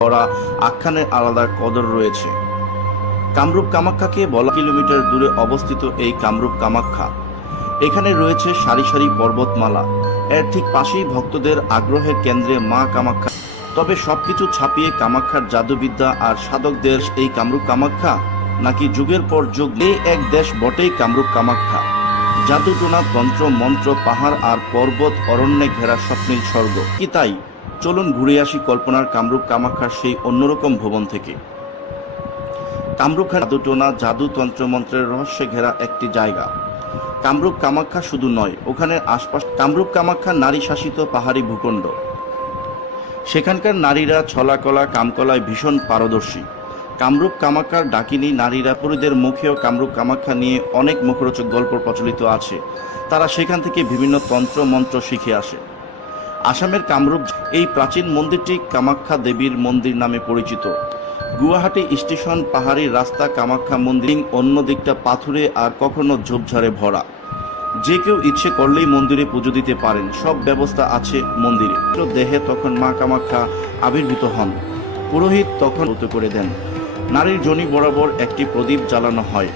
করা আখ্যানের আলাদা কদর রয়েছে। কামরূপ কামাখ্যাকে বলা কিলোমিটার দূরে অবস্থিত এই কামরূপ কামাখ্যা, এখানে রয়েছে সারি সারি পর্বতমালা। এর ঠিক পাশেই ভক্তদের আগ্রহের কেন্দ্রে মা কামাখ্যা। তবে সবকিছু ছাপিয়ে কামাখ্যার জাদুবিদ্যা আর সাধকদের এই কামরূপ কামাখ্যা, নাকি যুগের পর যুগ এই এক দেশ বটেই কামরূপ কামাখ্যা। জাদুটোনা, তন্ত্র মন্ত্র, পাহাড় আর পর্বত অরণ্যে ঘেরা স্বপ্নের স্বর্গ কি তাই? চলুন ঘুরে আসি কল্পনার কামরূপ কামাখ্যার সেই অন্যরকম ভবন থেকে। কামরূপ জাদুটোনা, জাদু, তন্ত্রমন্ত্রের রহস্যে ঘেরা একটি জায়গা। কামরূপ কামাখ্যা শুধু নয়, ওখানের আশপাশ কামরূপ কামাখ্যা নারী শাসিত পাহাড়ি ভূখণ্ড। সেখানকার নারীরা ছলাকলা, কামকলায় ভীষণ পারদর্শী। কামরূপ কামাখ্যার ডাকিনী নারীরা পুরীদের মুখেও কামরূপ কামাখ্যা নিয়ে অনেক মুখরোচক গল্প প্রচলিত আছে। তারা সেখান থেকে বিভিন্ন তন্ত্র মন্ত্র শিখে আসে। আসামের কামরূপ এই প্রাচীন মন্দিরটি কামাখ্যা দেবীর মন্দির নামে পরিচিত। গুয়াহাটি স্টেশন পাহাড়ি রাস্তা, কামাখ্যা মন্দির অন্য দিকটা পাথুরে আর কখনো ঝোপঝাড়ে ভরা। যে কেউ ইচ্ছে করলেই মন্দিরে পুজো দিতে পারেন, সব ব্যবস্থা আছে মন্দিরে। দেহে তখন মা কামাখ্যা আবির্ভূত হন, পুরোহিত তখন করে দেন। নারীর যোনি বরাবর একটি প্রদীপ জ্বালানো হয়।